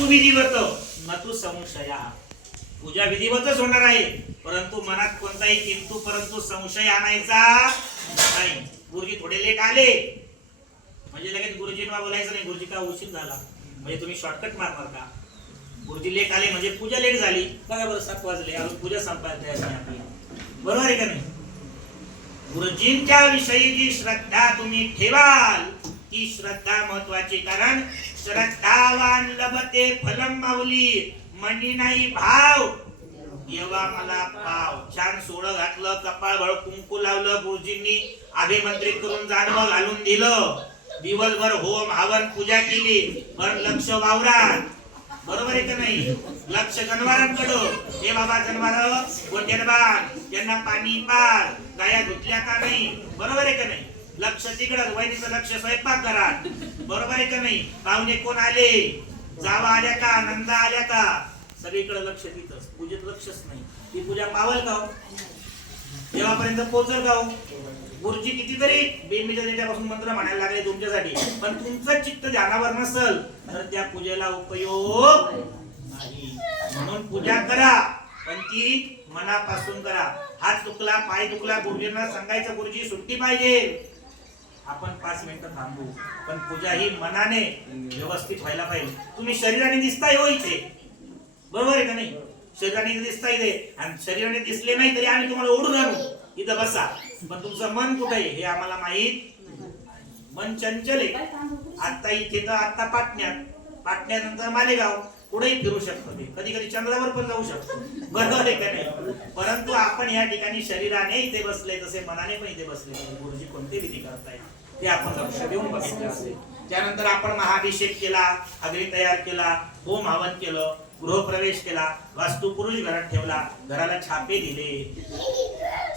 वस्तू विधिवत न तू संशया. पूजा विधिवतच होणार आहे, परंतु मनात कोणताही किंतु परंतु संशय आणायचा नाही. गुरुजी थोडे लेट आले म्हणजे लगेच गुरुजींना बोलायचं नाही गुरुजी का उशीर झाला म्हणजे तुम्ही शॉर्टकट मारणार का. गुरुजी लेट आले म्हणजे पूजा लेट झाली. बघा बरं 7 वाजले अजून पूजा संपायला तयार नाही आपली. बरोबर आहे का नाही. गुरुजींच्या विषयी जी श्रद्धा तुम्ही ठेवाल ती श्रद्धा महत्वाची. कारण श्रद्धावान लभते फलम माऊली, मनी नाही भाव येवा मला पाव. छान सोळं घातलं, कपाळभर कुंकू लावलं, गुरुजींनी अभिमंत्रित करून जानवं घालून दिलं, दिवसभर होम हवन पूजा केली, पण लक्ष वावरात. बरोबर आहे का नाही. लक्ष जनावरांकडं. हे बाबा जनावर गोट्यात बांध, त्यांना पाणी पार, गाया धुतल्या का नाही. बरोबर आहे का नाही. लक्ष तिकडं. वहिनीचं लक्ष स्वयंपाक घरात. बरोबर आहे का नाही. पाहुणे कोण आले, जावा आल्या का, नंदा आल्या का, सगळीकडे लक्ष तिथंच. पूजेत लक्षच नाही. ती पूजा पावल का देवापर्यंत पोहोचल का. गुरुजी कितीतरी बेनमीच्या देशापासून मंत्र म्हणायला लागले तुमच्यासाठी, पण तुमचं चित्त ध्यानावर नसल तर त्या पूजेला उपयोग नाही. म्हणून पूजा करा, पण ती मनापासून करा. हात दुखला, पाय दुखला, गुरुजींना सांगायचं गुरुजी सुट्टी पाहिजे, आपण 5 मिनिटं थांबू. पण पूजा ही मनाने व्यवस्थित व्हायला पाहिजे. तुम्ही शरीराने दिसताय हो इथे, बरोबर आहे का नाही. शरीराने दिसताय ते, आणि शरीराने दिसले नाही तरी आम्ही तुम्हाला ओढून आणू इथं बसा, पण तुमचं मन कुठे आहे हे आम्हाला माहित. मन चंचल आहे. आता इथे तर आता पाटण्यानंतर मालेगाव, कुठेही फिरू शकतो ते, कधी कधी चंद्रावर पण जाऊ शकतो. बरोबर आहे का नाही. परंतु आपण या ठिकाणी शरीराने इथे बसले तसे मनाने पण इथे बसले. गुरुजी कोणते विधी करताय ते आपण लक्ष देऊन बघितले असेल. त्यानंतर आपण महाभिषेक केला, अग्नी तयार केला, होम हवन केलं, गृहप्रवेश केला, वास्तू पुरुष घरात ठेवला, घराला छापे दिले,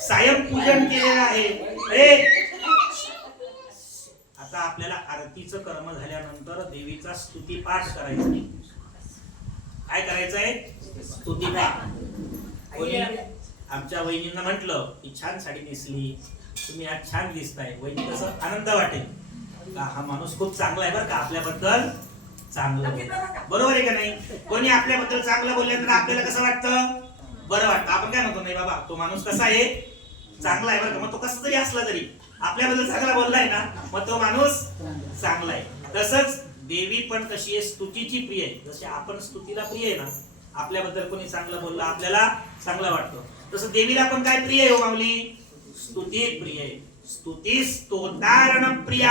सायं पूजन केलेलं आहे. आता आपल्याला आरतीचं कर्म झाल्यानंतर देवीचा स्तुती पाठ करायचा. काय करायचंय. स्तुती पाठ. कोणी आमच्या वहिनींना म्हटलं की छान साडी नेसली, तुम्ही आज छान दिसताय. वहिनी कसं आनंद वाटेल का हा माणूस खूप चांगला आहे बरं का, आपल्याबद्दल चांगलं. बरोबर आहे का नाही. कोणी आपल्याबद्दल चांगलं बोलल्यानंतर आपल्याला कसं वाटतं, बरं वाटतं. आपण काय म्हणतो, नाही बाबा तो माणूस कसा आहे, चांगला आहे बरं का. मग तो कसा तरी असला तरी आपल्याबद्दल चांगला बोललाय ना, मग तो माणूस चांगला आहे. तसंच देवी पण कशी आहे, स्तुतीची प्रिय आहे. जसे आपण स्तुतीला प्रिय आहे ना, आपल्याबद्दल कोणी चांगलं बोललं आपल्याला चांगलं वाटतं, तसं देवीला पण काय प्रिय आहे हो माऊली, स्तुती प्रिय आहे. स्तुती स्तोतारण प्रिय.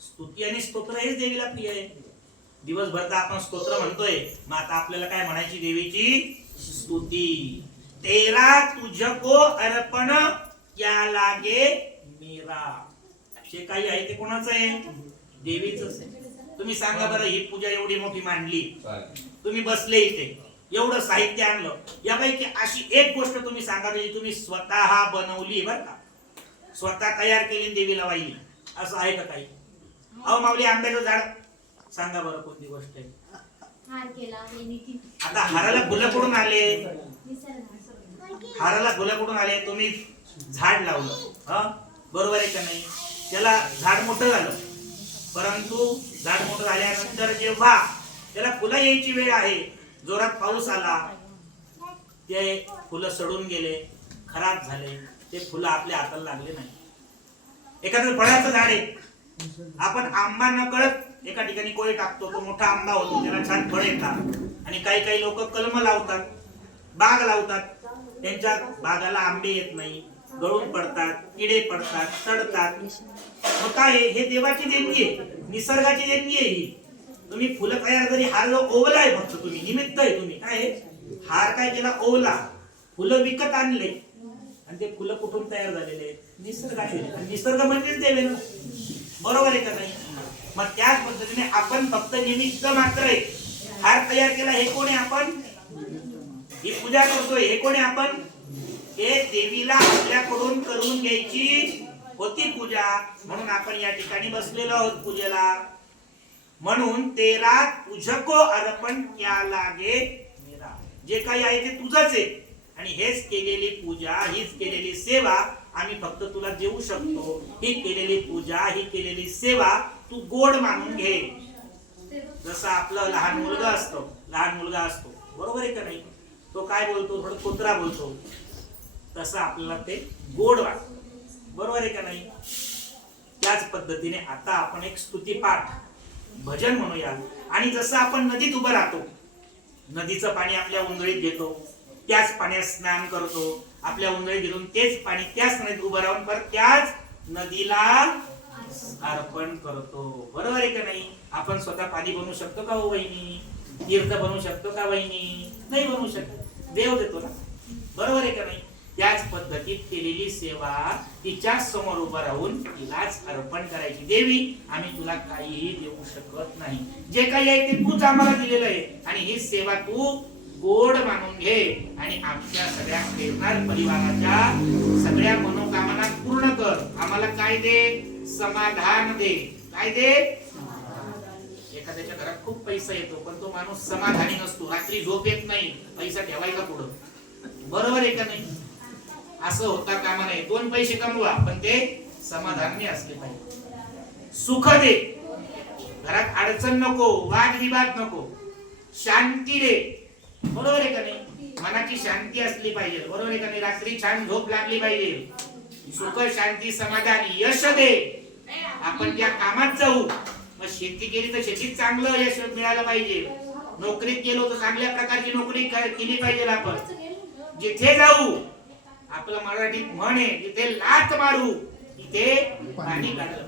स्तुती आणि स्तोत्र हेच देवीला प्रिय आहे. दिवसभर तर आपण स्तोत्र म्हणतोय, मग आता आपल्याला काय म्हणायची, देवीची स्तुती. तेरा तुझको अर्पण क्या लागे मेरा. जे काही आहे ते कोणाचं आहे, देवीचंच आहे. तुम्ही सांगा बरं, ही पूजा एवढी मोठी मांडली, तुम्ही बसले इथे, एवढं साहित्य आणलं, यापैकी अशी एक गोष्ट तुम्ही सांगा जी तुम्ही स्वतः बनवली बरं का, स्वतः तयार केली देवीला वाहिली, असं आहे का काही. अहो माऊली आंब्याचं झाड सांगा बरं कोणती गोष्ट आहे. आता हाराला फुलं कुठून आले, हाराला फुलं कुठून आले, तुम्ही झाड लावलं, बरोबर आहे का नाही. त्याला झाड मोठं झालं, परंतु झाड मोठं झाल्यानंतर जेव्हा त्याला फुलं यायची वेळ आहे, जोरात पाऊस आला, ते फुलं सडून गेले, खराब झाले, ते फुलं आपल्या हाताला लागले नाही. एखादं फळाचं झाड आहे, आपण आंबा न कळत एका ठिकाणी कोळी टाकतो, तो मोठा आंबा होतो, त्याला छान फळ येतात. आणि काही काही लोक कलम लावतात, बाग लावतात, त्यांच्या बागाला आंबे येत नाही, गळून पडतात, किडे पडतात, सडतात. मग काय, हे देवाची देणगी आहे, निसर्गाची देणगी आहे ही. तुम्ही फुलं तयार जरी हार ओवला आहे, फक्त तुम्ही निमित्त आहे, तुम्ही काय हार काय केला, ओवला, फुलं विकत आणले, आणि ते फुलं कुठून तयार झालेले, निसर्गाचे. निसर्ग म्हणजेच देव ना, बरोबर आहे का नाही. मग त्याच पद्धतीने आपण फक्त निमित्त मात्र आहे. हार तयार केला हे कोणी, आपण ही पूजा करतोय हे कोणी, आपण हे देवीला आपल्याकडून करून घ्यायची होती पूजा, म्हणून आपण या ठिकाणी बसलेलो आहोत पूजेला. म्हणून तेरा तुझको अर्पण क्या लागे मेरा. जे काही आहे ते तुझंच आहे, आणि हेच केलेली पूजा, हीच केलेली सेवा आम्ही फक्त तुला देऊ शकतो. ही केलेली पूजा, ही केलेली सेवा तू गोड मानून घे. जसं आपलं लहान मुलगा असतो बरोबर आहे का नाही, तो काय बोलतो, थोडं कुत्रा बोलतो, तसं आपल्याला ते गोड वाटतं, बरोबर आहे का नाही. त्याच पद्धतीने आता आपण एक स्तुतिपाठ भजन म्हणूया. आणि जसं आपण नदीत उभं राहतो, नदीचं पाणी आपल्या उंजळीत घेतो, त्याच पाण्यात स्नान करतो, आपल्या उंजळीत घेऊन तेच पाणी त्याच नदीत उभं राहून परत त्याच नदीला अर्पण करतो, बरोबर आहे का नाही. आपण स्वतः पाणी बनवू शकतो का हो वहिनी, तीर्थ बनवू शकतो का वहिनी, नाही बनवू शकत, देव देतो ना, बरोबर आहे का नाही. त्याच पद्धतीत केलेली सेवा तिच्या समोर उभं राहून तिलाच अर्पण करायची. देवी आम्ही तुला काहीही देऊ शकत नाही, जे काही आहे ते तूच आम्हाला दिलेलं आहे, आणि ही सेवा तू गोड मानून घे आणि आमच्या सगळ्या फेरणार परिवाराच्या सगळ्या मनोकामना पूर्ण कर. आम्हाला काय दे, समाधान दे. काय दे, एखाद्याच्या घरात खूप पैसा येतो पण तो माणूस समाधानी नसतो, रात्री झोप येत नाही, पैसा ठेवायचा पुढं, बरोबर आहे का नाही. असं होता कामा नये. दोन पैसे कमवा पण ते समाधानी असले पाहिजे. सुख दे, घरात अडचण नको, वाद विवाद नको, शांती दे, बरोबर आहे का नाही. मनाची शांती असली पाहिजे, बरोबर आहे का नाही. रात्री छान झोप लागली पाहिजे, सुख शांती समाधान यश दे. आपण त्या कामात जाऊ, मग शेती केली तर शेतीत चांगलं यश मिळालं पाहिजे, नोकरीत गेलो तर चांगल्या प्रकारची नोकरी केली पाहिजे. आपण जिथे जाऊ, आपलं मराठीत म्हण आहे, तिथे लात मारू तिथे पाणी काढलं.